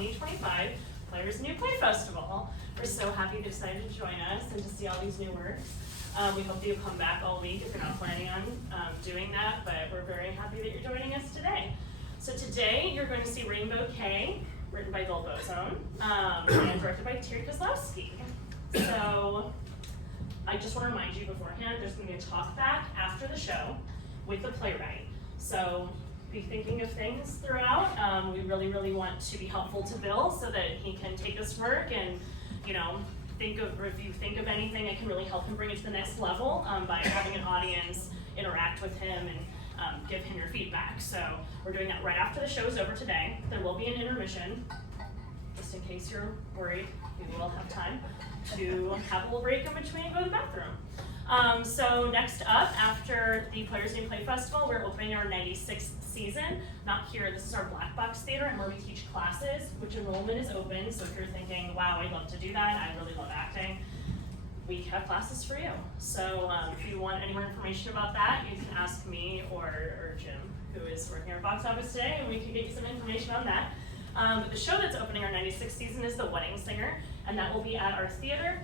2025 Players New Play Festival. We're so happy you decided to join us and to see all these new works. We hope that you'll come back all week if you're not planning on doing that, but we're very happy that you're joining us today. So today you're going to see Rainbow K, written by Bozzone, and directed by Terry Kozlowski. So I just want to remind you beforehand, there's going to be a talk back after the show with the playwright. So be thinking of things throughout. We really want to be helpful to Bill so that he can take this work and, you know, if you think of anything that can really help him bring it to the next level by having an audience interact with him and give him your feedback. So we're doing that right after the show is over today. There will be an intermission, just in case you're worried. We will have time to have a little break in between and go to the bathroom. So next up, after the Players New Play Festival, we're opening our 96th season. Not here, this is our Black Box Theater, and where we teach classes, which enrollment is open. So if you're thinking, wow, I'd love to do that, I really love acting, we have classes for you. So if you want any more information about that, you can ask me or Jim, who is working our box office today, and we can get you some information on that. But the show that's opening our 96th season is The Wedding Singer, and that will be at our theater.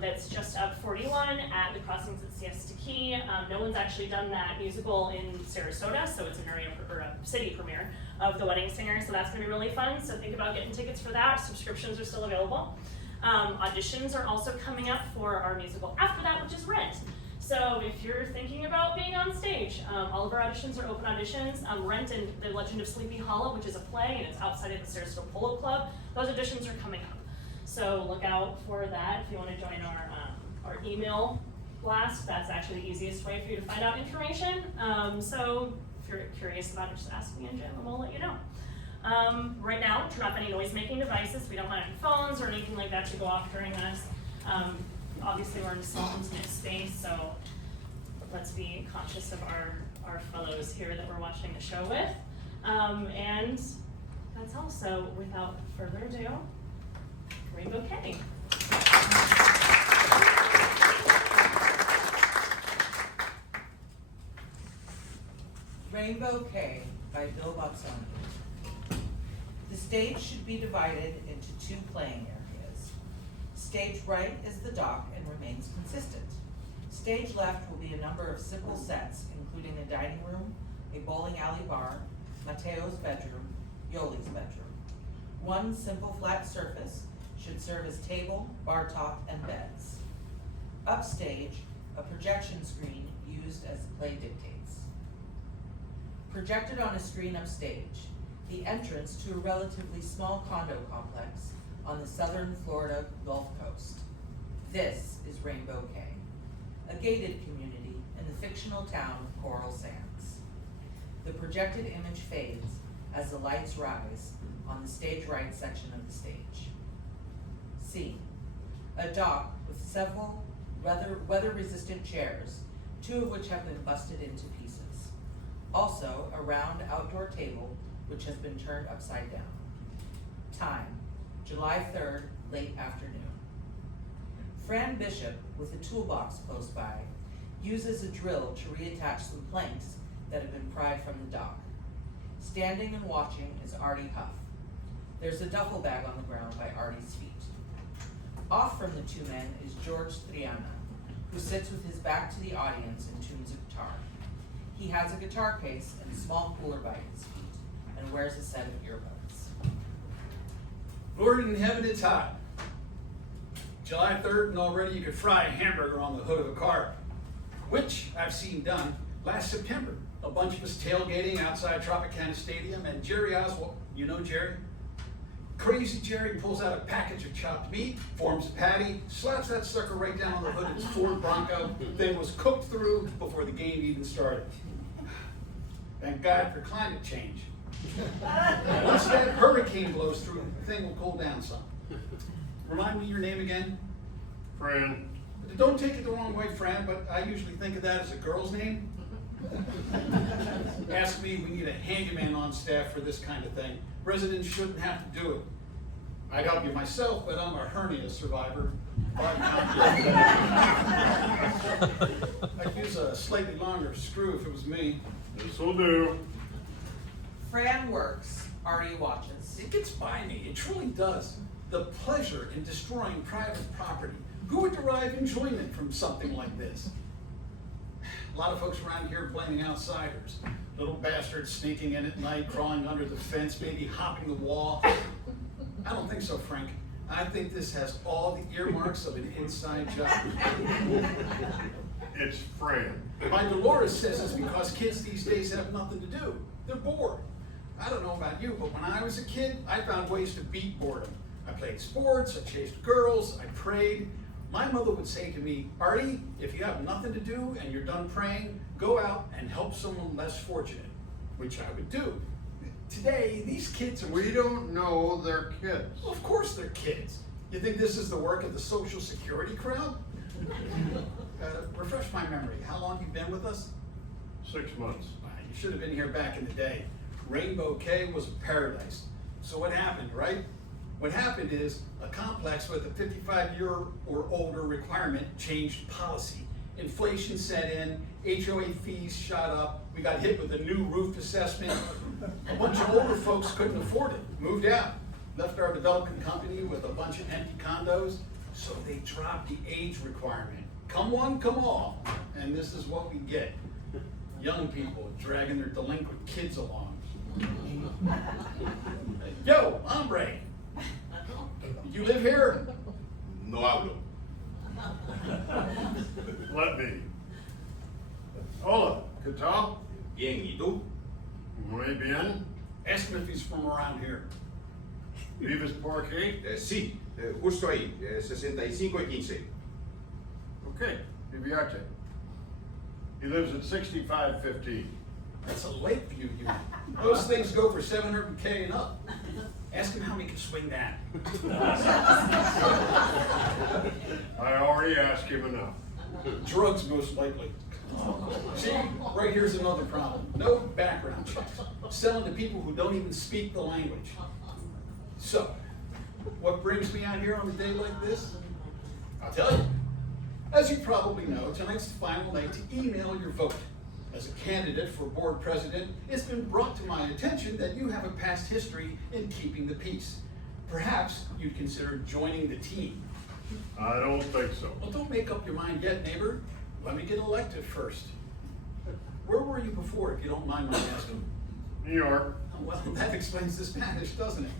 That's just up 41 at the Crossings at Siesta Key. No one's actually done that musical in Sarasota, so it's a city premiere of The Wedding Singer, so that's going to be really fun. So think about getting tickets for that. Subscriptions are still available. Auditions are also coming up for our musical after that, which is Rent. So if you're thinking about being on stage, all of our auditions are open auditions. Rent and The Legend of Sleepy Hollow, which is a play, and it's outside of the Sarasota Polo Club, those auditions are coming up. So look out for that if you want to join our email blast. That's actually the easiest way for you to find out information. So if you're curious about it, just ask me and Jim, and we'll let you know. Right now, turn off any noise-making devices. We don't want any phones or anything like that to go off during this. Obviously, we're in a small, intimate space, so let's be conscious of our fellows here that we're watching the show with. And that's all. So without further ado, Rainbow K. Rainbow K by Bill Bozzone. The stage should be divided into two playing areas. Stage right is the dock and remains consistent. Stage left will be a number of simple sets, including a dining room, a bowling alley bar, Mateo's bedroom, Yoli's bedroom. One simple flat surface should serve as table, bar top, and beds. Upstage, a projection screen used as the play dictates. Projected on a screen upstage, the entrance to a relatively small condo complex on the southern Florida Gulf Coast. This is Rainbow K, a gated community in the fictional town of Coral Sands. The projected image fades as the lights rise on the stage right section of the stage. Scene: a dock with several weather-resistant chairs, two of which have been busted into pieces. Also, a round outdoor table which has been turned upside down. Time: July 3rd, late afternoon. Fran Bishop, with a toolbox close by, uses a drill to reattach some planks that have been pried from the dock. Standing and watching is Artie Huff. There's a duffel bag on the ground by Artie's feet. Off from the two men is George Triana, who sits with his back to the audience and tunes a guitar. He has a guitar case and a small cooler by his feet, and wears a set of earbuds. Lord in heaven, it's hot. July 3rd, and already you could fry a hamburger on the hood of a car, which I've seen done last September. A bunch of us tailgating outside Tropicana Stadium, and Jerry Oswald, you know Jerry? Crazy Jerry pulls out a package of chopped meat, forms a patty, slaps that sucker right down on the hood of his Ford Bronco, then was cooked through before the game even started. Thank God for climate change. Once that hurricane blows through, the thing will cool down some. Remind me your name again? Fran. Don't take it the wrong way, Fran, but I usually think of that as a girl's name. Ask me, we need a handyman on staff for this kind of thing. Residents shouldn't have to do it. I'd help you myself, but I'm a hernia survivor. I'd use a slightly longer screw if it was me. This will do. Fran works Artie watches. It gets by me, it truly does. The pleasure in destroying private property. Who would derive enjoyment from something like this? A lot of folks around here blaming outsiders. Little bastards sneaking in at night, crawling under the fence, maybe hopping the wall. I don't think so, Frank. I think this has all the earmarks of an inside job. It's Fran. My Dolores says it's because kids these days have nothing to do. They're bored. I don't know about you, but when I was a kid, I found ways to beat boredom. I played sports, I chased girls, I prayed. My mother would say to me, Artie, if you have nothing to do and you're done praying, go out and help someone less fortunate, which I would do. Today, these kids are... We don't know they're kids. Well, of course they're kids. You think this is the work of the Social Security crowd? Refresh my memory. How long you been with us? 6 months. You should have been here back in the day. Rainbow Cay was a paradise. So what happened, right? What happened is a complex with a 55-year or older requirement changed policy. Inflation set in, HOA fees shot up, we got hit with a new roof assessment. A bunch of older folks couldn't afford it, moved out, left our development company with a bunch of empty condos, so they dropped the age requirement. Come one, come all, and this is what we get. Young people dragging their delinquent kids along. Yo, hombre, you live here? No hablo. Let me. Hola, ¿qué tal? Bien, ¿y tú? Muy bien. Ask him if he's from around here. ¿Vives por aquí? Sí, justo ahí, 65 y 15. Okay, viviate. He lives at 6515. That's a Lakeview unit. Those things go for $700K and up. Ask him how he can swing that. I already asked him enough. Drugs, most likely. See, right here's another problem. No background checks. Selling to people who don't even speak the language. So, what brings me out here on a day like this? I'll tell you. As you probably know, tonight's the final night to email your vote. As a candidate for board president, it's been brought to my attention that you have a past history in keeping the peace. Perhaps you'd consider joining the team. I don't think so. Well, don't make up your mind yet, neighbor. Let me get elected first. Where were you before, if you don't mind my asking? New York. Well, that explains the Spanish, doesn't it?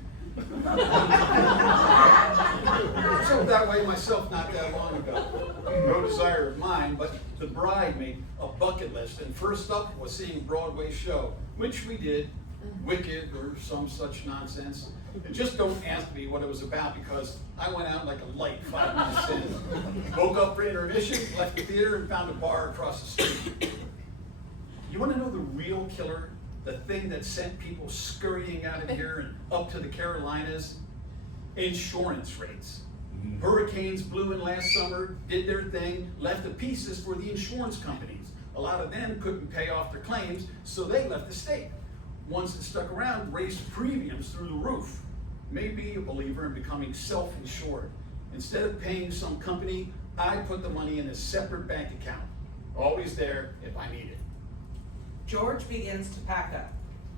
So that way myself not that long ago. No desire of mine, but the bride made a bucket list, and first up was seeing a Broadway show, which we did, Wicked or some such nonsense. And just don't ask me what it was about, because I went out like a light 5 minutes in. Woke up for intermission, left the theater, and found a bar across the street. You want to know the real killer? The thing that sent people scurrying out of here and up to the Carolinas? Insurance rates. Hurricanes blew in last summer, did their thing, left the pieces for the insurance companies. A lot of them couldn't pay off their claims, so they left the state. Ones that stuck around raised premiums through the roof. Made me a believer in becoming self-insured. Instead of paying some company, I put the money in a separate bank account. Always there if I need it. George begins to pack up.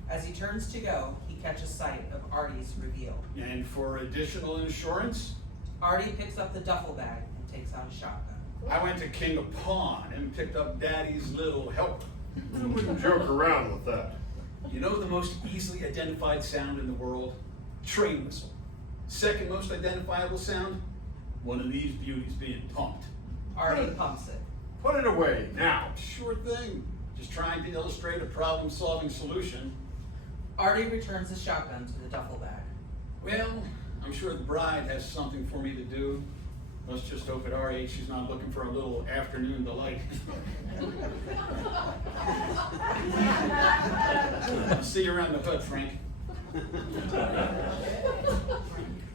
As he turns to go, he catches sight of Artie's reveal. And for additional insurance, Artie picks up the duffel bag and takes out a shotgun. I went to King of Pawn and picked up Daddy's little helper. I wouldn't joke around with that. You know the most easily identified sound in the world? Train whistle. Second most identifiable sound? One of these beauties being pumped. Artie pumps it. Put it away now. Sure thing. Just trying to illustrate a problem-solving solution. Artie returns the shotgun to the duffel bag. Well, I'm sure the bride has something for me to do. Let's just hope at our age she's not looking for a little afternoon delight. I'll see you around the hood, Frank.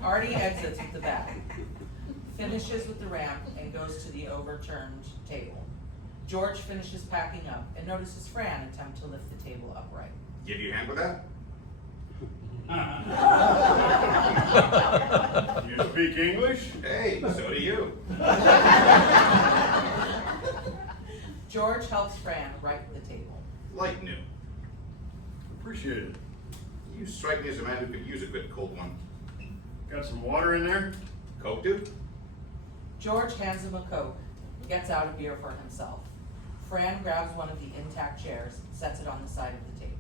Artie exits with the bag, finishes with the ramp, and goes to the overturned table. George finishes packing up and notices Fran attempt to lift the table upright. Give you a hand with that? You speak English? Hey, so do you. George helps Fran right the table. Like new. Appreciate it. You strike me as a man who could use a good cold one. Got some water in there? Coke, dude? George hands him a Coke, gets out a beer for himself. Fran grabs one of the intact chairs, sets it on the side of the table.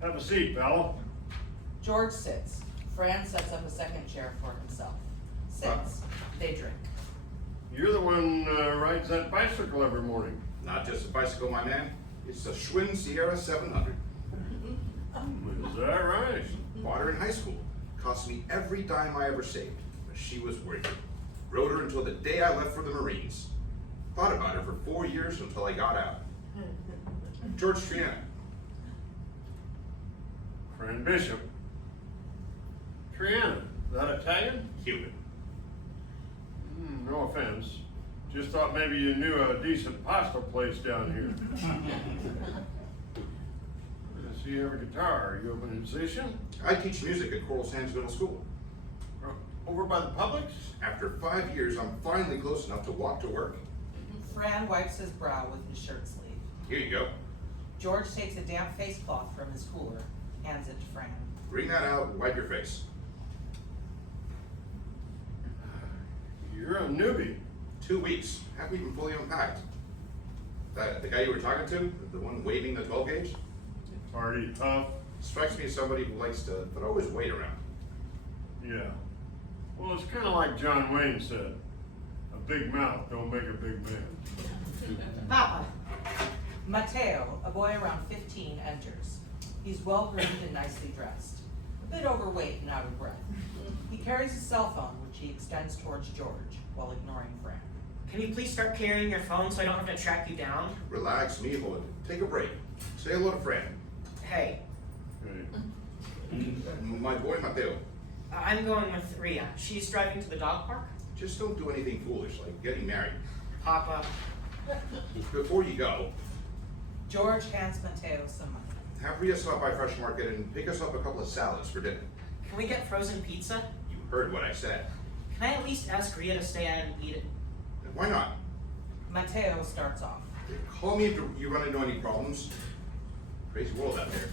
Have a seat, pal. George sits. Fran sets up a second chair for himself. Sits. They drink. You're the one rides that bicycle every morning. Not just a bicycle, my man. It's a Schwinn Sierra 700. Is that right? Bought her in high school. Cost me every dime I ever saved, but she was worth it. Rode her until the day I left for the Marines. Thought about her for 4 years until I got out. George Triana. Fran Bishop. Triana, that Italian? Cuban. No offense. Just thought maybe you knew a decent pasta place down here. I see you have a guitar. Are you up in a musician? I teach music at Coral Sands Middle School. Over by the Publix? After 5 years, I'm finally close enough to walk to work. Fran wipes his brow with his shirt sleeve. Here you go. George takes a damp face cloth from his cooler, hands it to Fran. Bring that out and wipe your face. You're a newbie. 2 weeks. Haven't even fully unpacked. The guy you were talking to, the one waving the 12 gauge, Party tough. strikes me as somebody who likes to throw his weight around. Yeah. Well, it's kind of like John Wayne said. A big mouth don't make a big man. Papa. Mateo, a boy around 15, enters. He's well-groomed and nicely dressed. A bit overweight and out of breath. He carries a cell phone, which he extends towards George, while ignoring Fran. Can you please start carrying your phone so I don't have to track you down? Relax, mijo. Take a break. Say hello to Fran. Hey, Hey. My boy Mateo. I'm going with Ria. She's driving to the dog park. Just don't do anything foolish, like getting married. Papa, Before you go, George hands Mateo some money. have Rhea stop by Fresh Market and pick us up a couple of salads for dinner. can we get frozen pizza? You heard what I said. Can I at least ask Ria to stay and eat it? Why not? Mateo starts off. Call me if you run into any problems. Crazy world out there.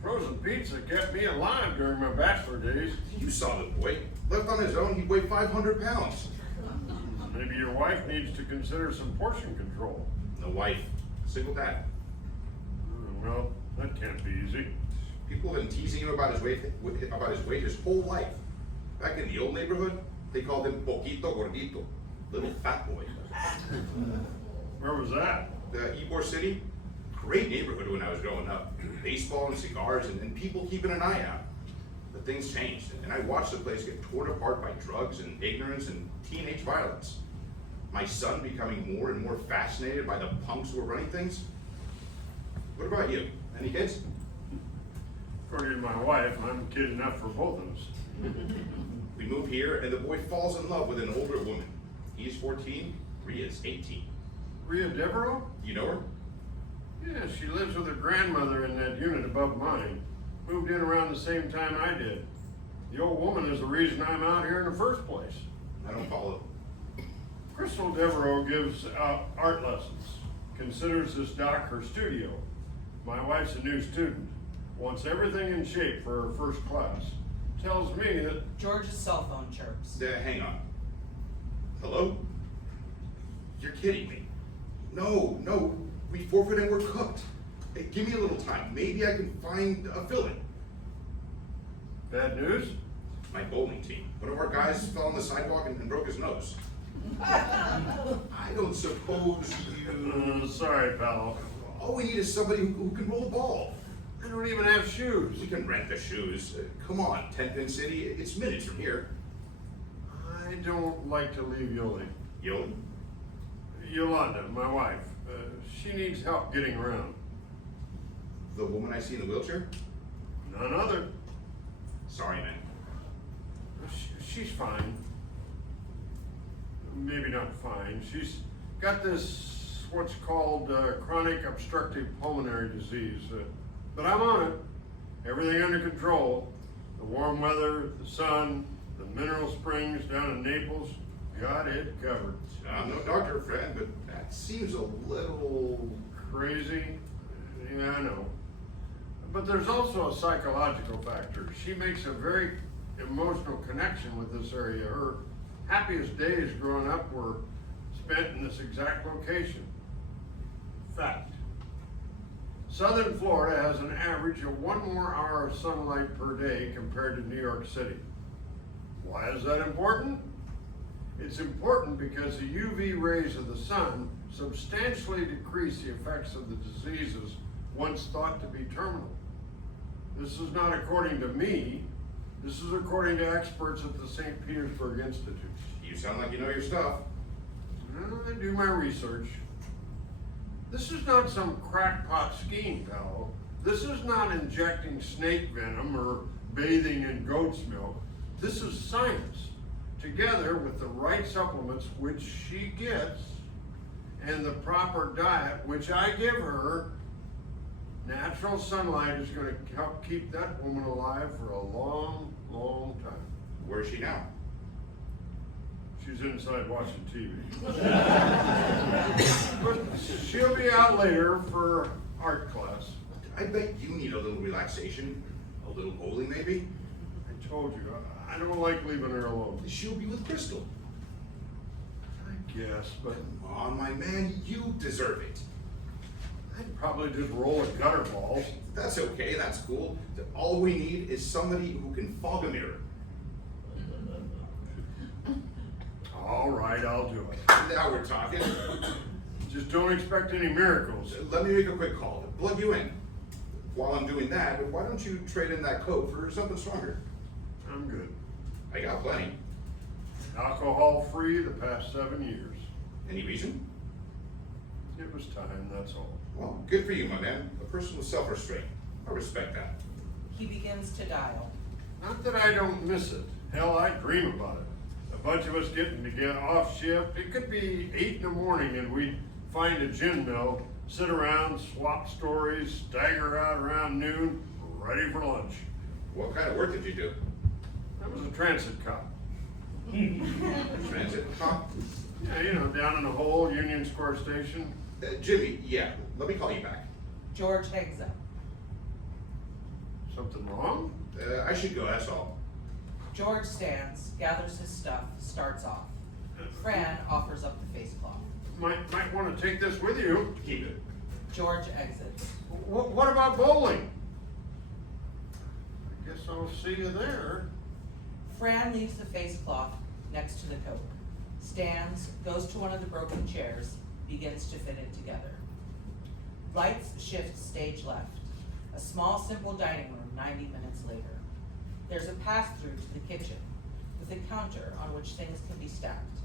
Frozen pizza kept me alive during my bachelor days. You saw the boy. Left on his own, he'd weigh 500 pounds. Maybe your wife needs to consider some portion control. No wife. Single dad. Well, that can't be easy. People have been teasing him about his weight his whole life. Back in the old neighborhood, they called him Poquito Gordito, little fat boy. Where was that? Ybor City, great neighborhood when I was growing up. Baseball and cigars and people keeping an eye out. But things changed, and I watched the place get torn apart by drugs and ignorance and teenage violence. My son becoming more and more fascinated by the punks who were running things. What about you? Any kids? According to my wife, I'm kid enough for both of us. We move here, and the boy falls in love with an older woman. He's 14, Ria's 18. Ria Devereaux? You know her? Yeah, she lives with her grandmother in that unit above mine. Moved in around the same time I did. The old woman is the reason I'm out here in the first place. I don't follow. Crystal Devereaux gives out art lessons. Considers this dock her studio. My wife's a new student. Wants everything in shape for her first class. Tells me that George's cell phone chirps. Hang on. Hello? You're kidding me. No, we forfeited and we're cooked. Hey, give me a little time. Maybe I can find a fill-in. bad news. My bowling team. One of our guys fell on the sidewalk and broke his nose. I don't suppose you... Sorry, pal. All we need is somebody who can roll a ball. I don't even have shoes. We can rent the shoes. Come on, 10-Pin City, it's minutes from here. I don't like to leave Yoli. Yoli? Yolanda, my wife. She needs help getting around. The woman I see in the wheelchair? None other. Sorry, man. She's fine. Maybe not fine. She's got this, what's called chronic obstructive pulmonary disease. But I'm on it. Everything under control. The warm weather, the sun, the mineral springs down in Naples, got it covered. I'm no doctor, friend, but that seems a little... Crazy? Yeah, I know. But there's also a psychological factor. She makes a very emotional connection with this area. Her happiest days growing up were spent in this exact location. Fact. Southern Florida has an average of 1 more hour of sunlight per day compared to New York City. Why is that important? It's important because the UV rays of the sun substantially decrease the effects of the diseases once thought to be terminal. This is not according to me. This is according to experts at the St. Petersburg Institute. You sound like you know your stuff. Well, I do my research. This is not some crackpot scheme, pal. This is not injecting snake venom or bathing in goat's milk. This is science, together with the right supplements, which she gets, and the proper diet, which I give her. Natural sunlight is going to help keep that woman alive for a long, long time. Where is she now? She's inside watching TV. But she'll be out later for art class. I bet you need a little relaxation, a little bowling maybe. I told you, I don't like leaving her alone. She'll be with Crystal. I guess, but Come on, my man, you deserve it. I'd probably just roll a gutter balls. That's okay, that's cool. All we need is somebody who can fog a mirror. All right, I'll do it. Now we're talking. Just don't expect any miracles. Let me make a quick call to plug you in. While I'm doing that, why don't you trade in that coat for something stronger? I'm good. I got plenty. Alcohol free the past 7 years. Any reason? It was time, that's all. Well, good for you, my man. A person with self-restraint. I respect that. He begins to dial. Not that I don't miss it. Hell, I dream about it. A bunch of us getting to get off shift. It could be 8 in the morning and we'd find a gin mill, sit around, swap stories, stagger out around noon, ready for lunch. What kind of work did you do? I was a transit cop. Transit cop? Yeah, you know, down in the hole, Union Square Station. Jimmy, yeah, let me call you back. George hangs up. Something wrong? I should go, that's all. George stands, gathers his stuff, starts off. Fran offers up the face cloth. Might want to take this with you. Keep it. George exits. What about bowling? I guess I'll see you there. Fran leaves the face cloth next to the coat, stands, goes to one of the broken chairs, begins to fit it together. Lights shift stage left. A small, simple dining room 90 minutes later. There's a pass-through to the kitchen, with a counter on which things can be stacked.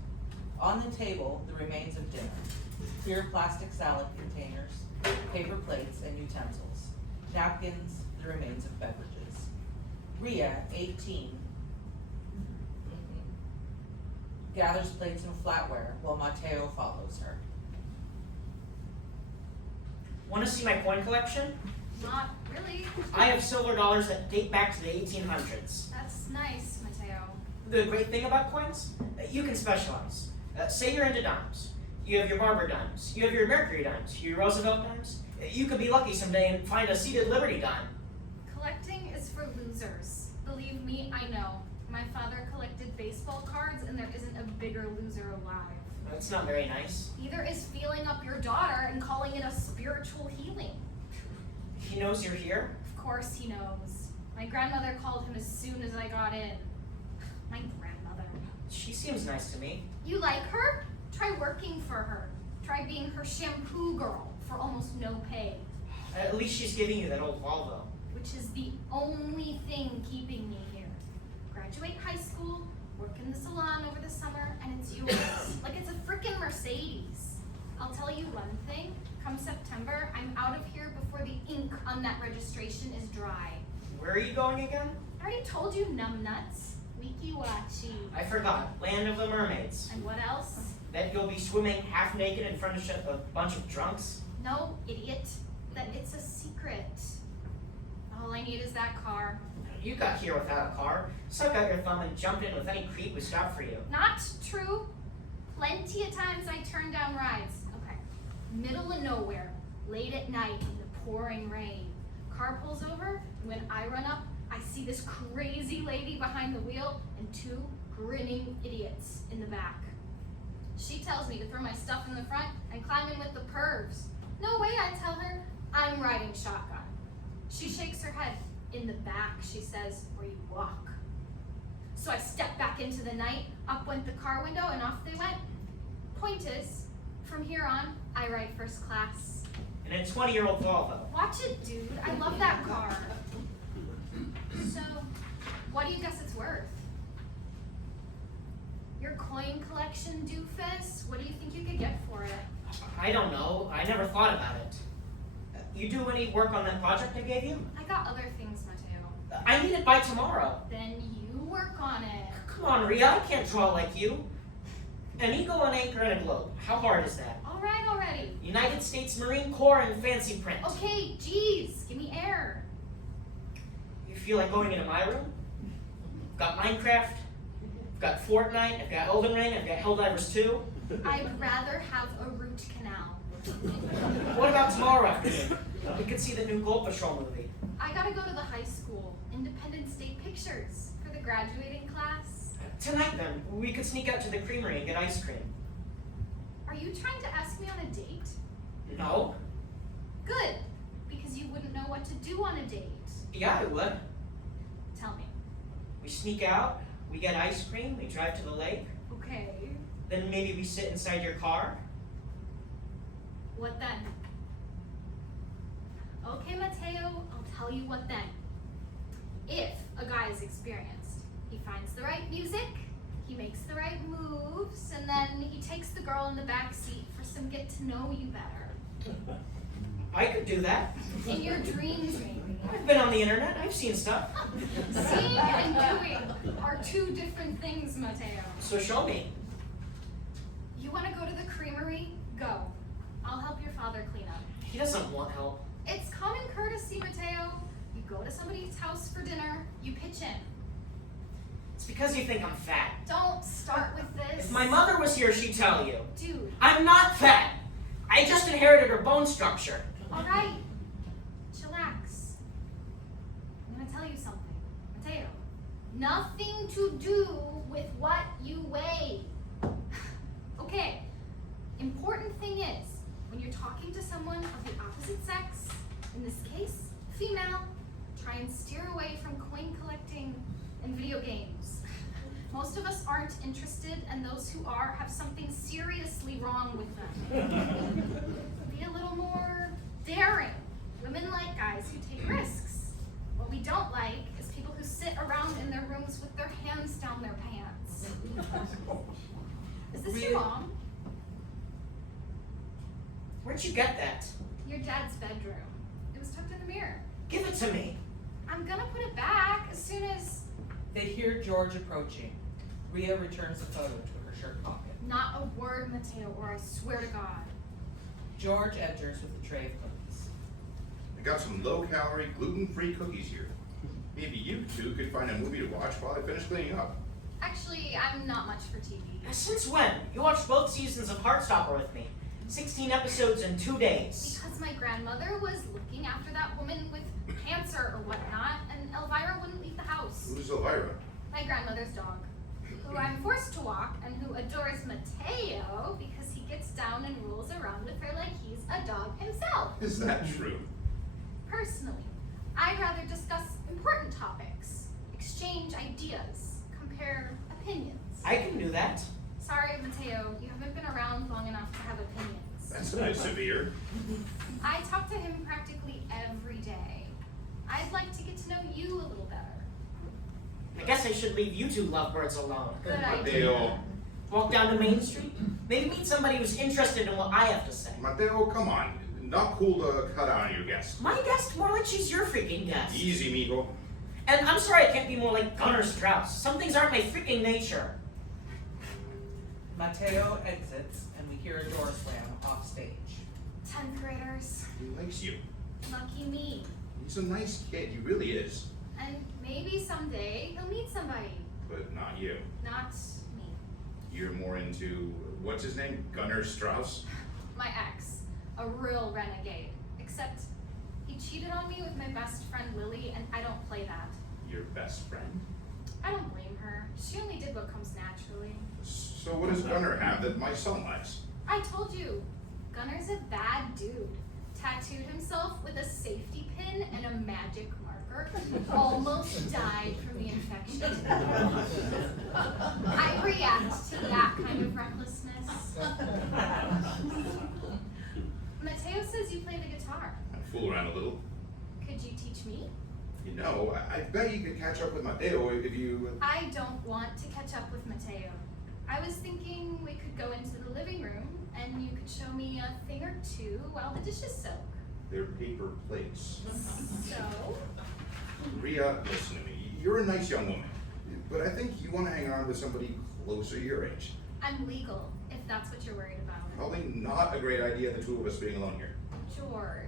On the table, the remains of dinner. Clear plastic salad containers, paper plates and utensils. Napkins, the remains of beverages. Ria, 18, gathers plates and flatware while Mateo follows her. Want to see my coin collection? Not really. I have silver dollars that date back to the 1800s. That's nice, Mateo. The great thing about coins, you can specialize. Say you're into dimes. You have your Barber dimes. You have your Mercury dimes. Your Roosevelt dimes. You could be lucky someday and find a seated Liberty dime. Collecting is for losers. Believe me, I know. My father collected baseball cards, and there isn't a bigger loser alive. That's not very nice. Neither is feeling up your daughter and calling it a spiritual healing. He knows you're here. Of course he knows. My grandmother called him as soon as I got in. My grandmother. She seems nice to me. You like her? Try working for her. Try being her shampoo girl for almost no pay. At least she's giving you that old Volvo. Which is the only thing keeping me here. Graduate high school, work in the salon over the summer, and it's yours. Like it's a frickin' Mercedes. I'll tell you one thing, come September, I'm out of here before the ink on that registration is dry. Where are you going again? I already told you, numbnuts. Wikiwachi. I forgot. Land of the Mermaids. And what else? That you'll be swimming half naked in front of a bunch of drunks? No, idiot. That it's a secret. All I need is that car. You got here without a car. Stuck out your thumb and jumped in with any creep who stopped for you. Not true. Plenty of times I turned down rides. Okay. Middle of nowhere, late at night in the pouring rain. car pulls over, and when I run up, I see this crazy lady behind the wheel and two grinning idiots in the back. She tells me to throw my stuff in the front and climb in with the pervs. No way, I tell her. I'm riding shotgun. She shakes her head. In the back, she says, where you walk. So I stepped back into the night, up went the car window, and off they went. Point is, from here on, I ride first class. In a 20-year-old Volvo. Watch it, dude. I love that car. So, what do you guess it's worth? Your coin collection, doofus? What do you think you could get for it? I don't know. I never thought about it. You do any work on that project I gave you? I got other things, Mateo. I need it by tomorrow. Then you work on it. Come on, Rhea, I can't draw like you. An eagle, an anchor, and a globe. How hard is that? All right, already. United States Marine Corps and fancy print. Okay, geez, give me air. You feel like going into my room? I've got Minecraft, I've got Fortnite, I've got Elden Ring, I've got Helldivers 2. I'd rather have a root canal. What about tomorrow afternoon? We could see the new Gold Patrol movie. I gotta go to the high school. Independence Day pictures for the graduating class. Tonight then, we could sneak out to the creamery and get ice cream. Are you trying to ask me on a date? No? Good, because you wouldn't know what to do on a date. Yeah, I would. Tell me. We sneak out, we get ice cream, we drive to the lake, Okay. then maybe we sit inside your car. What then? Okay, Mateo, I'll tell you what then. If a guy is experienced, he finds the right music, he makes the right moves, and then he takes the girl in the back seat for some get to know you better. I could do that. In your dreams, maybe. I've been on the internet, I've seen stuff. Seeing and doing are two different things, Mateo. So show me. You want to go to the creamery? Go. I'll help your father clean up. He doesn't want help. It's common courtesy, Mateo. You go to somebody's house for dinner, you pitch in. It's because you think I'm fat. Don't start with this. If my mother was here, she'd tell you. Dude, I'm not fat. I just inherited her bone structure. alright. Chillax. I'm gonna tell you something. Mateo, nothing to do with what you weigh. Okay, important thing is, when you're talking to someone of the opposite sex, in this case, female, try and steer away from coin collecting and video games. Most of us aren't interested, and those who are have something seriously wrong with them. Be a little more daring. Women like guys who take risks. What we don't like is people who sit around in their rooms with their hands down their pants. Is this your mom? Where'd you get that? Your dad's bedroom. It was tucked in the mirror. Give it to me. I'm gonna put it back as soon as... They hear George approaching. Rhea returns the photo to her shirt pocket. Not a word, Mateo, or I swear to God. George enters with a tray of cookies. I got some low-calorie, gluten-free cookies here. Maybe you two could find a movie to watch while I finish cleaning up. Actually, I'm not much for TV. Since when? You watched both seasons of Heartstopper with me. 16 episodes in 2 days. Because my grandmother was looking after that woman with cancer or whatnot, and Elvira wouldn't leave the house. Who's Elvira? My grandmother's dog, who I'm forced to walk, and who adores Mateo because he gets down and rolls around with her like he's a dog himself. Is that true? Personally, I'd rather discuss important topics, exchange ideas, compare opinions. I can do that. Sorry, Mateo, you haven't been around long enough to have opinions. That's a bit severe. I talk to him practically every day. I'd like to get to know you a little better. I guess I should leave you two lovebirds alone. Good Mateo. idea. Walk down to Main Street. Maybe meet somebody who's interested in what I have to say. Mateo, come on. Not cool to cut out on your guest. My guest? More like she's your freaking guest. Easy, mijo. And I'm sorry I can't be more like Gunnar Strauss. Some things aren't my freaking nature. Mateo exits, and we hear a door slam off stage. 10th graders. He likes you. Lucky me. He's a nice kid. He really is. And maybe someday he'll meet somebody. But not you. Not me. You're more into, what's his name? Gunnar Strauss? My ex. A real renegade. Except He cheated on me with my best friend Lily, and I don't play that. Your best friend? I don't blame her. She only did what comes naturally. So what does Gunnar have that my son likes? I told you, Gunnar's a bad dude. Tattooed himself with a safety pin and a magic marker. Almost died from the infection. I react to that kind of recklessness. Mateo says you play the guitar. I fool around a little. Could you teach me? You know, I bet you could catch up with Mateo if you... I don't want to catch up with Mateo. I was thinking we could go into the living room and you could show me a thing or two while the dishes soak. They're paper plates. So? Rhea, listen to me. You're a nice young woman, but I think you want to hang around with somebody closer to your age. I'm legal, if that's what you're worried about. Probably not a great idea, the two of us being alone here. George.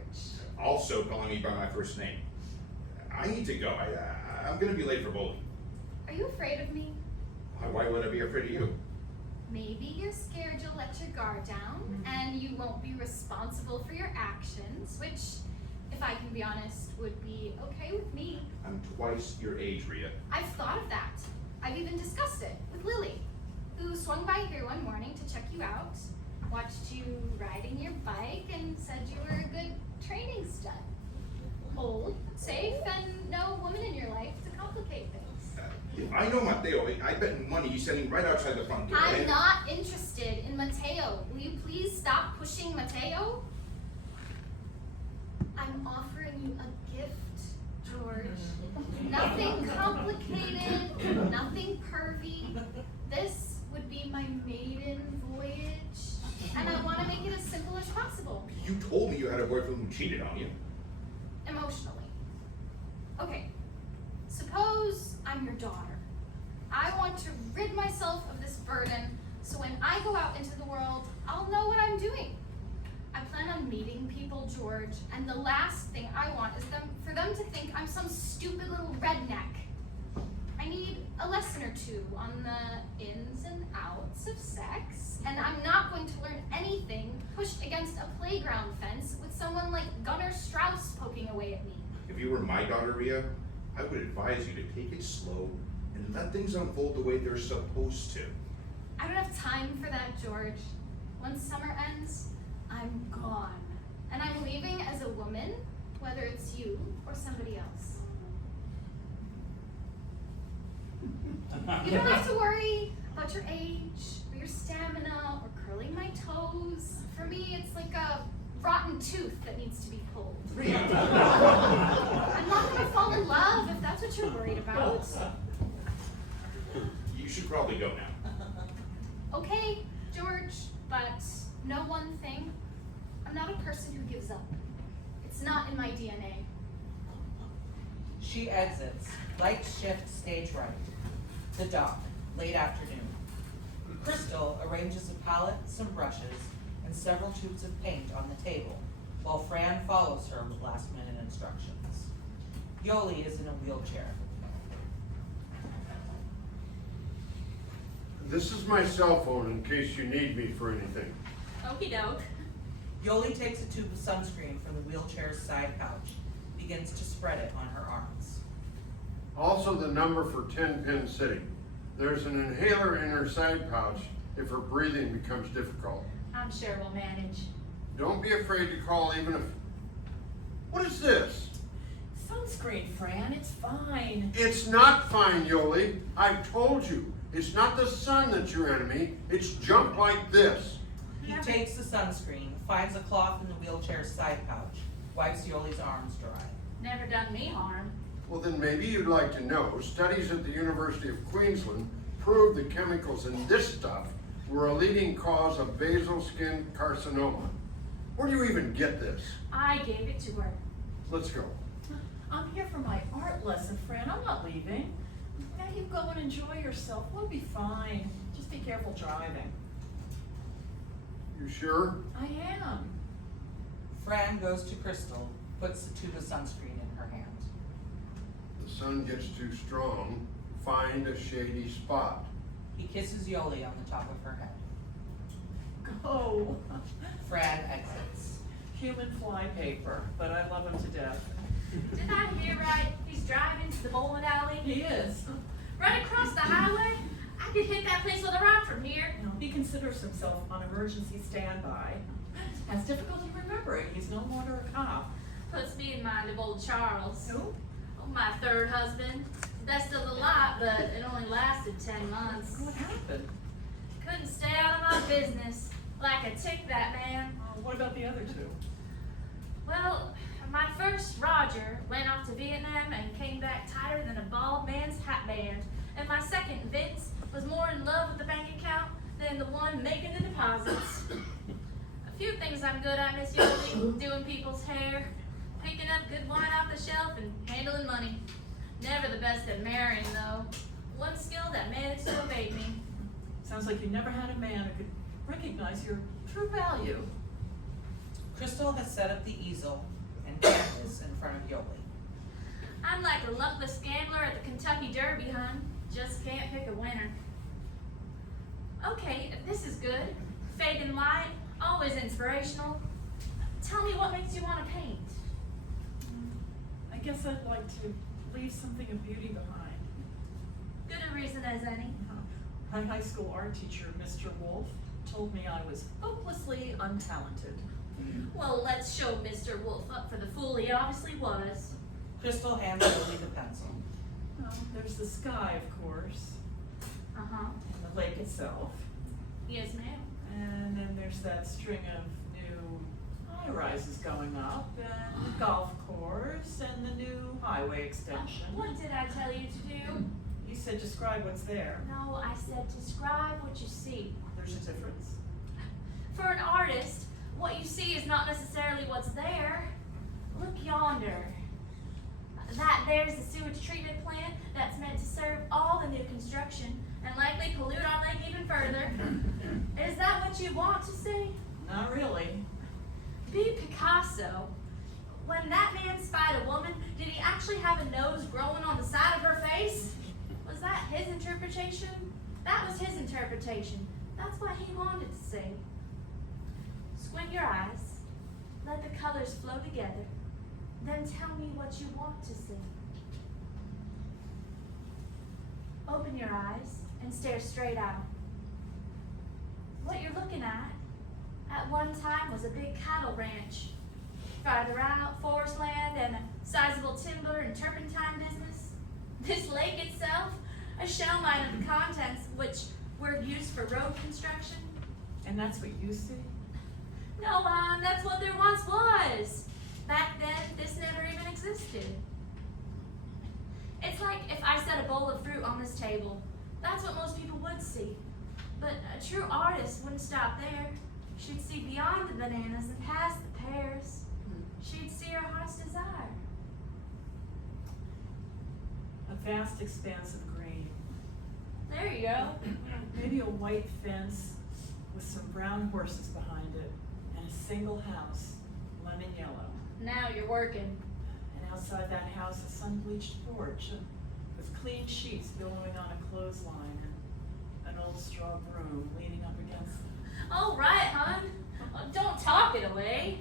Also calling me by my first name. I need to go. I'm going to be late for bowling. Are you afraid of me? Why would I be afraid of you? Maybe you're scared you'll let your guard down and you won't be responsible for your actions, which, if I can be honest, would be okay with me. I'm twice your age, Rhea. I've thought of that. I've even discussed it with Lily, who swung by here one morning to check you out, watched you riding your bike, and said you were a good training stud. Old, safe, and no woman in your life to complicate things. I know Mateo. I bet money he's sitting right outside the front door. I'm not interested in Mateo. Will you please stop pushing Mateo? I'm offering you a gift, George. Nothing complicated, nothing pervy. This would be my maiden voyage, and I want to make it as simple as possible. You told me you had a boyfriend who cheated on you. Emotionally. Okay, suppose I'm your daughter. I want to rid myself of this burden, so when I go out into the world, I'll know what I'm doing. I plan on meeting people, George, and the last thing I want is for them to think I'm some stupid little redneck. I need a lesson or two on the ins and outs of sex, and I'm not going to learn anything pushed against a playground fence with someone like Gunnar Strauss poking away at me. If you were my daughter, Rhea, I would advise you to take it slow and let things unfold the way they're supposed to. I don't have time for that, George. Once summer ends, I'm gone. And I'm leaving as a woman, whether it's you or somebody else. You don't have to worry about your age or your stamina or curling my toes. For me, it's like a rotten tooth that needs to be pulled. Rhea! I'm not gonna fall in love if that's what you're worried about. You should probably go now. Okay, George, but know one thing. I'm not a person who gives up. It's not in my DNA. She exits. Lights shift stage right. The dock, late afternoon. Crystal arranges a palette, some brushes, and several tubes of paint on the table, while Fran follows her with last-minute instructions. Yoli is in a wheelchair. This is my cell phone in case you need me for anything. Okie doke. Yoli takes a tube of sunscreen from the wheelchair's side pouch, begins to spread it on her arms. Also the number for 10-pin city. There's an inhaler in her side pouch if her breathing becomes difficult. I'm sure we'll manage. Don't be afraid to call even if... What is this? Sunscreen, Fran, it's fine. It's not fine, Yoli. I've told you. It's not the sun that's your enemy. It's junk like this. He takes the sunscreen, finds a cloth in the wheelchair's side pouch, wipes Yoli's arms dry. Never done me harm. Well, then maybe you'd like to know, studies at the University of Queensland proved the chemicals in this stuff were a leading cause of basal skin carcinoma. Where do you even get this? I gave it to her. Let's go. I'm here for my art lesson, Fran. I'm not leaving. Now you go and enjoy yourself. We'll be fine. Just be careful driving. You sure? I am. Fran goes to Crystal, puts the tube of sunscreen in her hand. The sun gets too strong. Find a shady spot. He kisses Yoli on the top of her head. Go. Fran exits. human flypaper, but I love him to death. Did I hear right? He's driving to the bowling alley. He is. Right across the highway? I could hit that place with a rock from here. You know, he considers himself on emergency standby. Has difficulty remembering he's no longer a cop. Puts me in mind of old Charles. Who? Oh, my third husband. Best of the lot, but it only lasted 10 months. What happened? Couldn't stay out of my business. Like a tick, that man. What about the other two? Well, my first, Roger, went off to Vietnam and came back tighter than a bald man's hat band. And my second, Vince, was more in love with the bank account than the one making the deposits. A few things I'm good at, Miss Yoli: doing people's hair, picking up good wine off the shelf, and handling money. Never the best at marrying, though. One skill that managed to evade me. Sounds like you never had a man who could recognize your true value. Crystal has set up the easel and canvas in front of Yoli. I'm like a luckless gambler at the Kentucky Derby, hun. Just can't pick a winner. Okay, this is good. Fading light, always inspirational. Tell me what makes you want to paint. I guess I'd like to leave something of beauty behind. Good a reason as any. My high school art teacher, Mr. Wolf, told me I was hopelessly untalented. Well, let's show Mr. Wolf up for the fool he obviously was. Crystal hands Yoli the pencil. Well, there's the sky, of course, Uh-huh. and the lake itself. Yes, ma'am. And then there's that string of new high-rises going up, and the golf course, and the new highway extension. What did I tell you to do? You said describe what's there. No, I said describe what you see. There's a difference. For an artist, what you see is not necessarily what's there. Look yonder. That there's the sewage treatment plant that's meant to serve all the new construction and likely pollute our lake even further. Is that what you want to see? Not really. Be Picasso. When that man spied a woman, did he actually have a nose growing on the side of her face? Was that his interpretation? That was his interpretation. That's what he wanted to see. Squint your eyes. Let the colors flow together. Then tell me what you want to see. Open your eyes and stare straight out. What you're looking at one time was a big cattle ranch. Farther out, forest land and a sizable timber and turpentine business. This lake itself, a shell mine of the contents which were used for road construction. And that's what you see? No, Mom, that's what there once was. Back then, this never even existed. It's like if I set a bowl of fruit on this table. That's what most people would see. But a true artist wouldn't stop there. She'd see beyond the bananas and past the pears. She'd see her heart's desire. A vast expanse of green. There you go. Maybe a white fence with some brown horses behind it, and a single house, lemon yellow. Now you're working. And outside that house, a sun-bleached porch with clean sheets billowing on a clothesline and an old straw broom leaning up against it. All right, hon. Don't talk it away.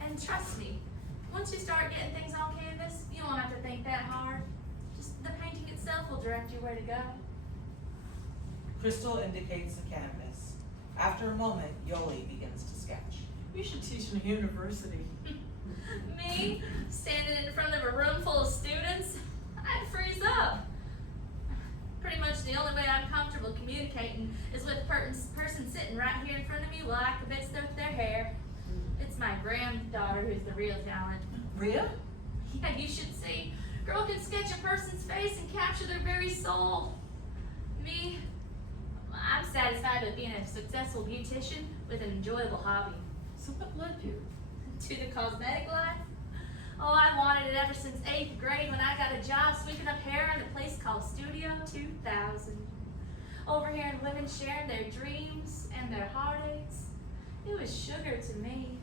And trust me, once you start getting things on canvas, you won't have to think that hard. Just the painting itself will direct you where to go. Crystal indicates the canvas. After a moment, Yoli begins to sketch. You should teach in a university. Me, standing in front of a room full of students, I'd freeze up. Pretty much the only way I'm comfortable communicating is with a person sitting right here in front of me while I kibitz their hair. It's my granddaughter who's the real talent. Rhea? Yeah, you should see. Girl can sketch a person's face and capture their very soul. Me, I'm satisfied with being a successful beautician with an enjoyable hobby. So what led you? To the cosmetic life? Oh, I wanted it ever since 8th grade when I got a job sweeping up hair in a place called Studio 2000. Overhearing women sharing their dreams and their heartaches. It was sugar to me.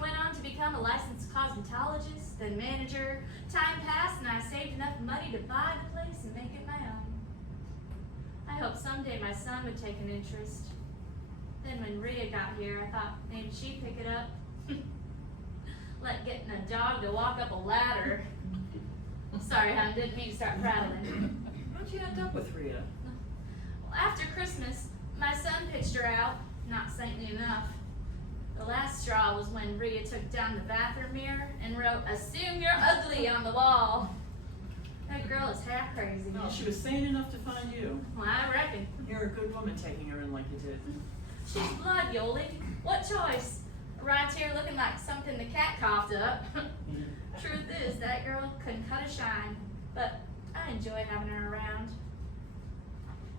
Went on to become a licensed cosmetologist, then manager. Time passed and I saved enough money to buy the place and make it my own. I hope someday my son would take an interest. Then when Rhea got here, I thought maybe she'd pick it up. Like getting a dog to walk up a ladder. Sorry, hon, didn't mean to start prattling. How'd you end up with Rhea? Well, after Christmas, my son pitched her out, not saintly enough. The last straw was when Rhea took down the bathroom mirror and wrote, "Assume you're ugly" on the wall. That girl is half crazy. Well, she was sane enough to find you. Well, I reckon. You're a good woman taking her in like you did. She's blood, Yoli. What choice? Arrived here looking like something the cat coughed up. Truth is, that girl couldn't cut a shine, but I enjoy having her around.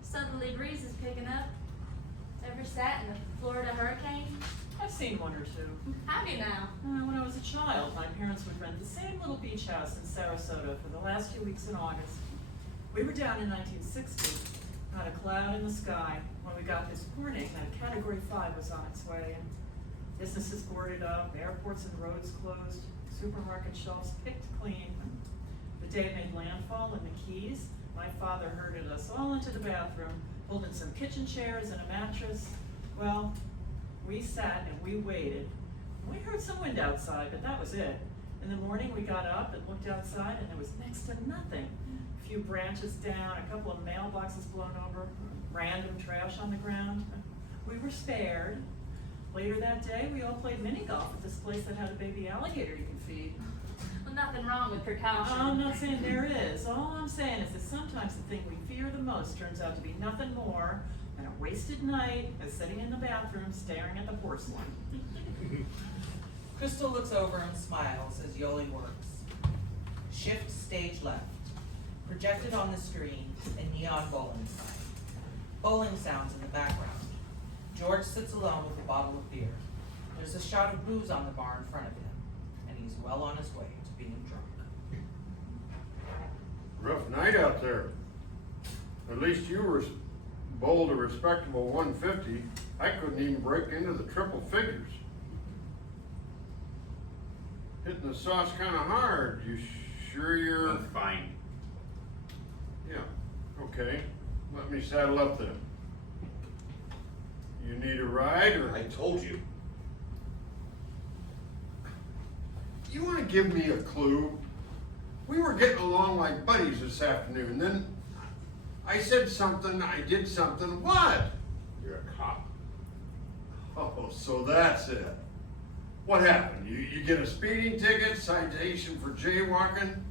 Southerly breeze is picking up. Ever sat in the Florida hurricane? I've seen one or two. Have you now? When I was a child, my parents would rent the same little beach house in Sarasota for the last few weeks in August. We were down in 1960, not a cloud in the sky, when we got this warning that Category 5 was on its way. And businesses boarded up, airports and roads closed, supermarket shelves picked clean. The day it made landfall in the Keys, my father herded us all into the bathroom, pulled in some kitchen chairs and a mattress. Well, we sat and we waited. We heard some wind outside, but that was it. In the morning, we got up and looked outside, and there was next to nothing. A few branches down, a couple of mailboxes blown over, random trash on the ground. We were spared. Later that day, we all played mini golf at this place that had a baby alligator you can feed. Well, nothing wrong with precaution. I'm not saying there is. All I'm saying is that sometimes the thing we fear the most turns out to be nothing more than a wasted night of sitting in the bathroom staring at the porcelain. Crystal looks over and smiles as Yoli works. Shift stage left. Projected on the screen, a neon bowling sign. Bowling sounds in the background. George sits alone with a bottle of beer. There's a shot of booze on the bar in front of him, and he's well on his way to being drunk. Rough night out there. At least you were bowled a respectable 150. I couldn't even break into the triple figures. Hitting the sauce kind of hard. You sure you're... I'm fine. Yeah, okay. Let me saddle up then. You need a ride, or... I told you. You want to give me a clue? We were getting along like buddies this afternoon, then I said something, I did something. What? You're a cop. Oh, so that's it. What happened? You get a speeding ticket, citation for jaywalking?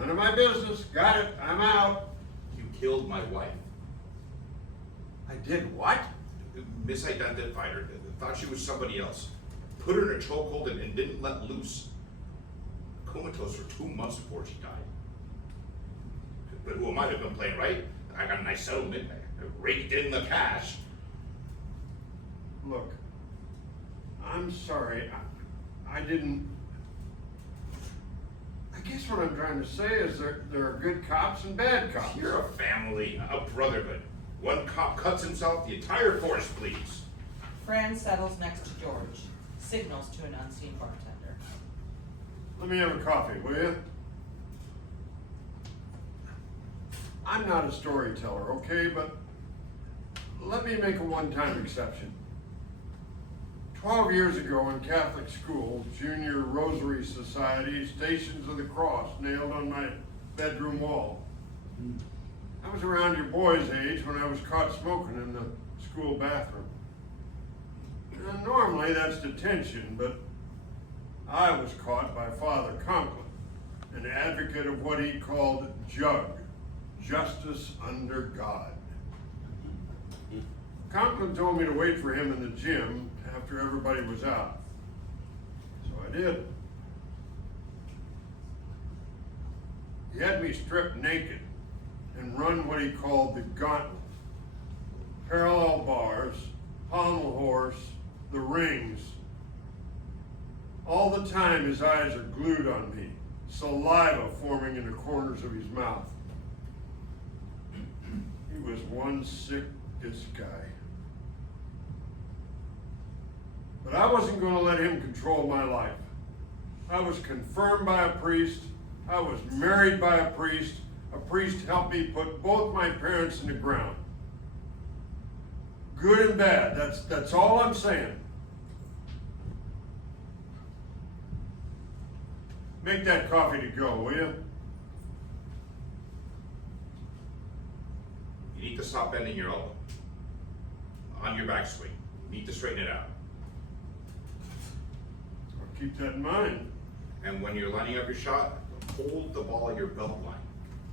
None of my business. Got it. I'm out. You killed my wife. I did what? Misidentified her. Thought she was somebody else. Put her in a chokehold and didn't let loose. Comatose for 2 months before she died. But who am I to complain, right? I got a nice settlement. I raked in the cash. Look, I'm sorry. I didn't... I guess what I'm trying to say is there are good cops and bad cops. You're a family, a brotherhood. One cop cuts himself, the entire force bleeds. Fran settles next to George, signals to an unseen bartender. Let me have a coffee, will you? I'm not a storyteller, okay, but let me make a one-time exception. 12 years ago in Catholic school, Junior Rosary Society, Stations of the Cross nailed on my bedroom wall. I was around your boy's age when I was caught smoking in the school bathroom. Now, normally that's detention, but I was caught by Father Conklin, an advocate of what he called JUG, justice under God. Conklin told me to wait for him in the gym after everybody was out. So I did. He had me stripped naked and run what he called the gauntlet. Parallel bars, pommel horse, the rings. All the time his eyes are glued on me, saliva forming in the corners of his mouth. He was one sick guy. But I wasn't going to let him control my life. I was confirmed by a priest. I was married by a priest. A priest helped me put both my parents in the ground. good and bad. That's all I'm saying. Make that coffee to go, will you? You need to stop bending your elbow on your backswing. You need to straighten it out. I'll keep that in mind. And when you're lining up your shot, hold the ball at your belt line.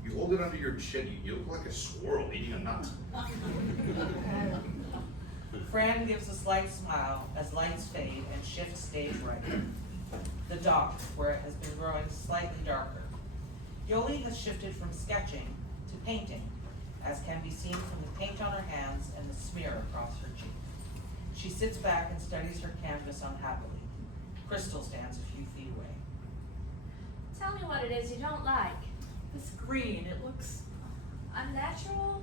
You hold it under your chin, you look like a squirrel eating a nut. Fran gives a slight smile as lights fade and shift stage right. The dock, where it has been growing slightly darker. Yoli has shifted from sketching to painting, as can be seen from the paint on her hands and the smear across her cheek. She sits back and studies her canvas unhappily. Crystal stands a few feet away. Tell me what it is you don't like. This green, it looks, Unnatural?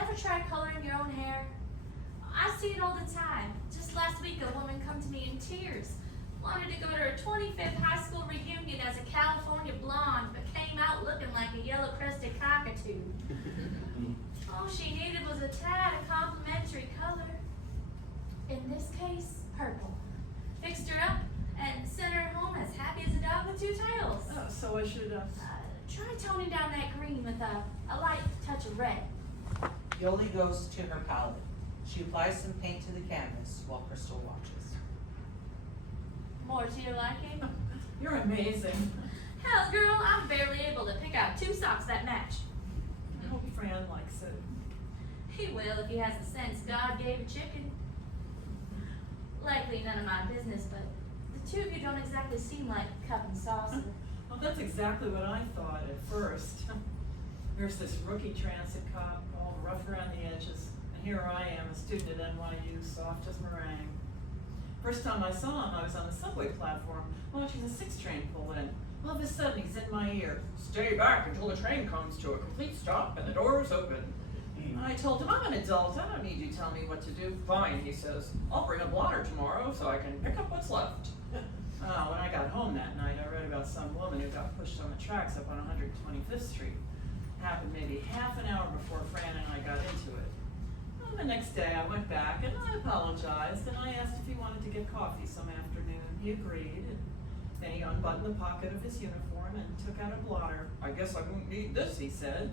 Ever try coloring your own hair? I see it all the time. Just last week, a woman come to me in tears. Wanted to go to her 25th high school reunion as a California blonde, but came out looking like a yellow-crested cockatoo. All she needed was a tad of complimentary color. In this case, purple. Fixed her up and sent her home as happy as a dog with two tails. oh, so I should, Try toning down that green with a light touch of red. Yoli goes to her palette. She applies some paint to the canvas while Crystal watches. More to your liking? you're amazing. Hell, girl, I'm barely able to pick out 2 socks that match. I hope Fran likes it. He will if he has the sense God gave a chicken. Likely none of my business, but the two of you don't exactly seem like cup and saucer. Well, that's exactly what I thought at first. Here's this rookie transit cop, all rough around the edges, and here I am, a student at NYU, soft as meringue. First time I saw him, I was on the subway platform watching the 6 train pull in. All of a sudden, he's in my ear. Stay back until the train comes to a complete stop and the doors open. I told him, I'm an adult, I don't need you telling me what to do. Fine, he says, I'll bring a blotter tomorrow so I can pick up what's left. When I got home that night, I read about some woman who got pushed on the tracks up on 125th Street. Happened maybe half an hour before Fran and I got into it. Well, the next day I went back and I apologized and I asked if he wanted to get coffee some afternoon. He agreed. And then he unbuttoned the pocket of his uniform and took out a blotter. I guess I won't need this, he said.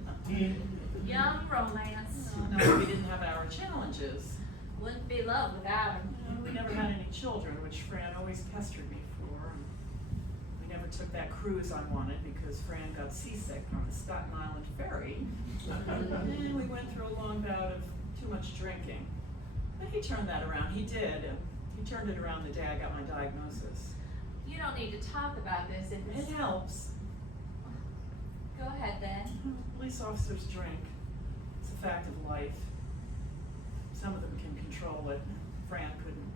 Young romance. No, we didn't have our challenges. Wouldn't be love without him. We never had any children, which Fran always pestered me for. And we never took that cruise I wanted because Fran got seasick on the Staten Island ferry. And we went through a long bout of too much drinking. But he turned that around. He did. He turned it around the day I got my diagnosis. You don't need to talk about this if it's... It helps. Go ahead then. Police officers drink. It's a fact of life. Some of them can control it. Fran couldn't.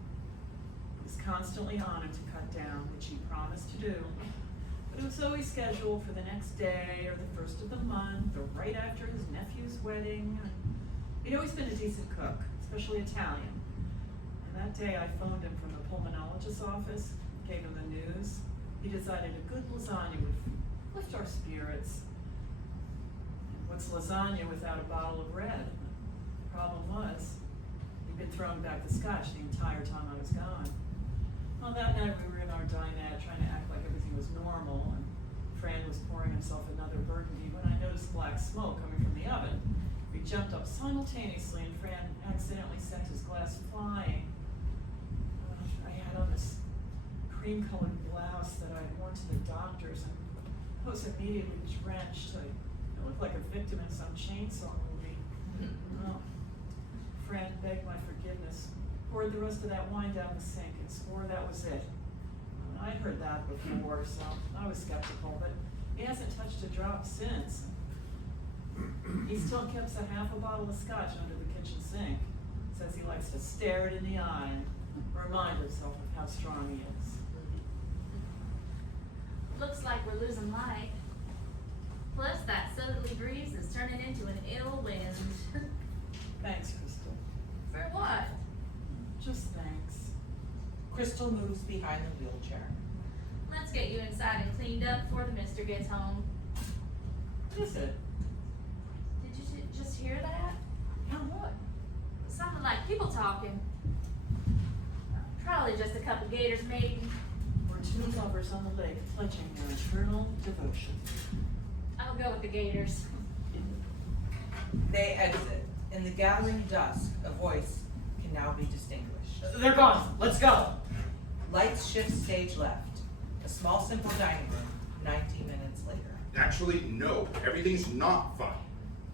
He was constantly on him to cut down, which he promised to do. But it was always scheduled for the next day or the first of the month or right after his nephew's wedding. He'd always been a decent cook, especially Italian. And that day I phoned him from the pulmonologist's office, gave him the news. He decided a good lasagna would lift our spirits. What's lasagna without a bottle of red? The problem was, he'd been throwing back the scotch the entire time I was gone. Well, that night we were in our dinette trying to act like everything was normal, and Fran was pouring himself another burgundy when I noticed black smoke coming from the oven. We jumped up simultaneously, and Fran accidentally sent his glass flying. I had on this cream-colored blouse that I had worn to the doctors, and I was immediately drenched. I looked like a victim in some chainsaw movie. Well, Fran begged my forgiveness, poured the rest of that wine down the sink, and swore that was it. I'd heard that before, so I was skeptical, but he hasn't touched a drop since. He still keeps a half a bottle of scotch under the kitchen sink. Says he likes to stare it in the eye and remind himself of how strong he is. Looks like we're losing light. Plus, that southerly breeze is turning into an ill wind. Thanks, Crystal. For what? Just thanks. Crystal moves behind the wheelchair. Let's get you inside and cleaned up before the mister gets home. What is it? Did you just hear that? Now what? sounded like people talking. Probably just a couple gators, maybe. Or two lovers on the lake pledging their eternal devotion. I'll go with the gators. They exit. In the gathering dusk, a voice can now be distinguished. They're gone. Let's go. Lights shift stage left. A small, simple dining room, 19 minutes later. Actually, no, everything's not fine.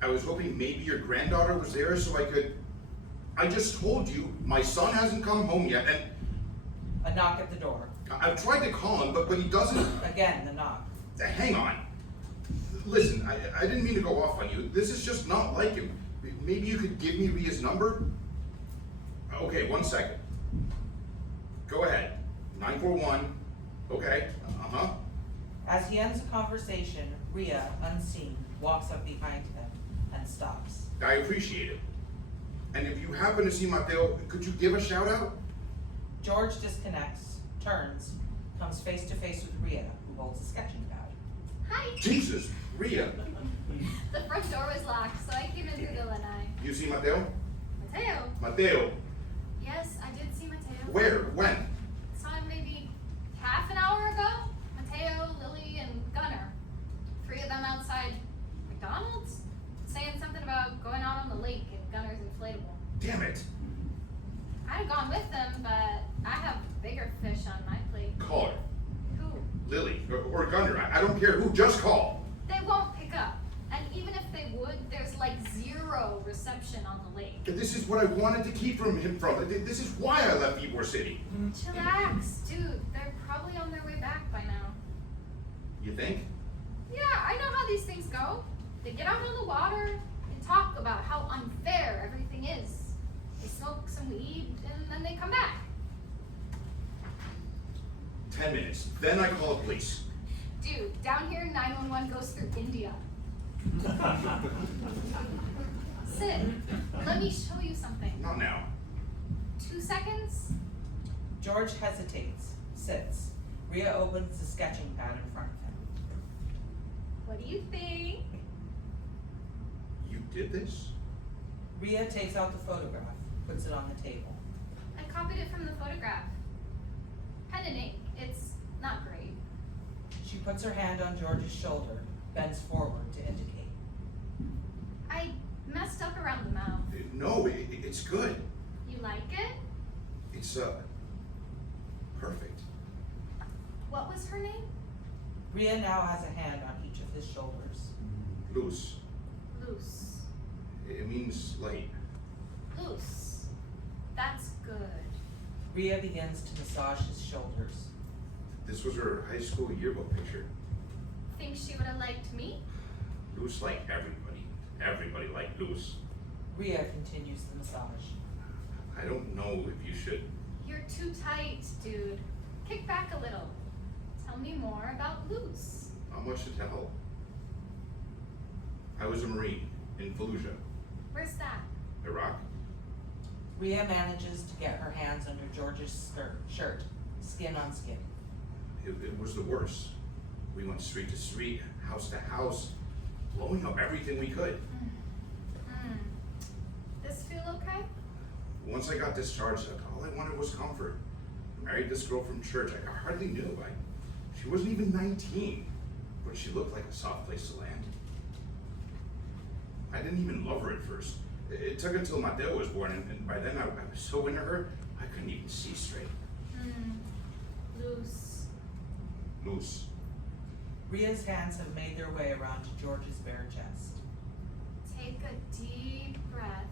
I was hoping maybe your granddaughter was there so I could. I just told you, my son hasn't come home yet, and A knock at the door. I've tried to call him, but he doesn't. Again, the knock. Hang on. Listen, I didn't mean to go off on you. This is just not like him. Maybe you could give me Ria's number? Okay, 1 second. Go ahead. 941. Okay. Uh-huh. As he ends the conversation, Ria, unseen, walks up behind him and stops. I appreciate it. And if you happen to see Mateo, could you give a shout out? George disconnects, turns, comes face to face with Ria, who holds a sketching pad. Hi. Jesus, Ria. The front door was locked, so I came in through the lanai. You see Mateo? Mateo. Mateo. Yes, I did see Mateo. Where? When? Saw him maybe half an hour ago. Mateo, Lily, and Gunnar. 3 of them outside McDonald's, saying something about going out on the lake in Gunner's inflatable. Damn it. I'd have gone with them, but I have bigger fish on my plate. Call her. Who? Lily. Or Gunner. I don't care who. Just call. They won't pick up. And even if they would, there's like 0 reception on the lake. This is what I wanted to keep him from. This is why I left Ybor City. Chillax, dude. They're probably on their way back by now. You think? Yeah, I know how these things go. They get out on the water and talk about how unfair everything is. They smoke some weed and then they come back. 10 minutes. Then I call the police. Dude, down here 911 goes through India. Sit. Let me show you something. Not now. 2 seconds? George hesitates, sits. Ria opens the sketching pad in front of him. What do you think? You did this? Ria takes out the photograph, puts it on the table. I copied it from the photograph. Pen and ink. It's not great. She puts her hand on George's shoulder, bends forward to indicate. I messed up around the mouth. No, it's good. You like it? It's, perfect. What was her name? Ria now has a hand on each of his shoulders. Loose. Loose. It means light. Loose. That's good. Ria begins to massage his shoulders. This was her high school yearbook picture. Think she would have liked me? Loose like everybody. Everybody liked Loose. Ria continues the massage. I don't know if you should. You're too tight, dude. Kick back a little. Tell me more about Loose. Not much to tell. I was a Marine in Fallujah, Where's that? Iraq. Ria manages to get her hands under George's shirt, skin on skin. It was the worst. We went street to street, house to house, blowing up everything we could. This feel okay? Once I got discharged, all I wanted was comfort. I married this girl from church I hardly knew. She wasn't even 19, but she looked like a soft place to land. I didn't even love her at first. It took until Mateo was born, and by then I was so into her, I couldn't even see straight. Loose. Loose. Ria's hands have made their way around to George's bare chest. Take a deep breath.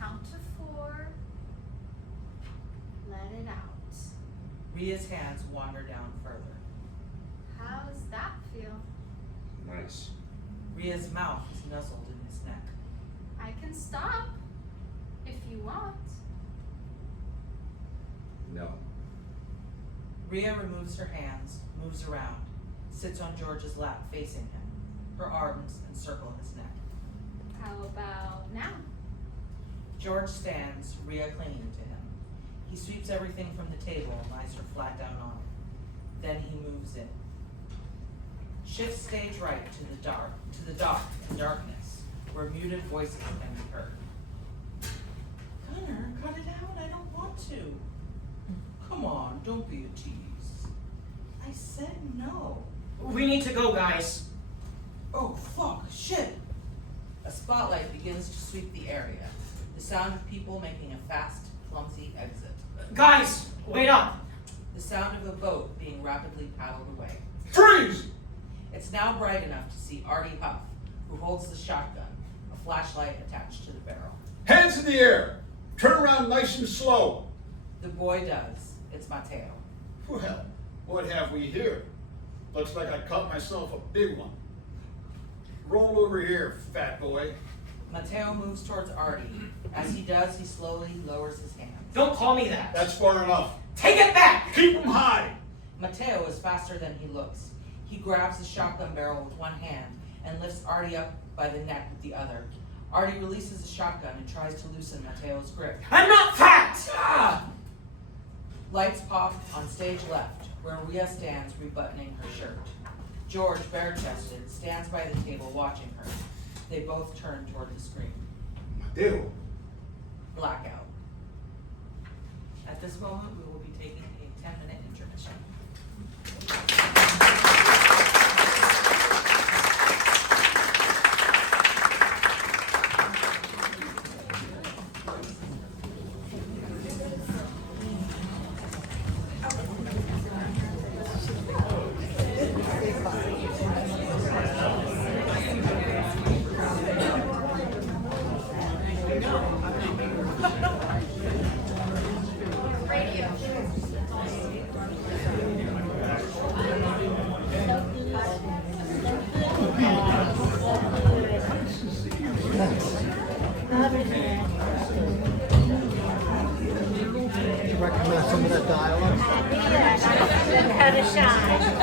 Count to 4. Let it out. Ria's hands wander down further. How's that feel? Nice. Ria's mouth is nuzzled in his neck. I can stop if you want. No. Ria removes her hands, moves around, sits on George's lap facing him. Her arms encircle his neck. How about now? George stands, Ria clinging to him. He sweeps everything from the table and lies her flat down on it. Then he moves in. Shifts stage right to the dock and darkness, where muted voices can be heard. Gunner, cut it out. I don't want to. Come on, don't be a tease. I said no. We need to go, guys. Oh, fuck, shit. A spotlight begins to sweep the area. The sound of people making a fast, clumsy exit. Guys, wait up. The sound of a boat being rapidly paddled away. Freeze! It's now bright enough to see Artie Huff, who holds the shotgun, a flashlight attached to the barrel. Hands in the air! Turn around nice and slow. The boy does. It's Mateo. Well, what have we here? Looks like I caught myself a big one. Roll over here, fat boy. Mateo moves towards Artie. As he does, he slowly lowers his hands. Don't call me that. That's far enough. Take it back! Keep him high! Mateo is faster than he looks. He grabs the shotgun barrel with one hand and lifts Artie up by the neck with the other. Artie releases the shotgun and tries to loosen Mateo's grip. I'm not fat! Ah! Lights pop on stage left, where Rhea stands rebuttoning her shirt. George, bare-chested, stands by the table watching her. They both turn toward the screen. Mateo. Blackout. At this moment, we will be taking a 10-minute intermission. Radio. Recognize some of that dialogue? Yeah, how to shine.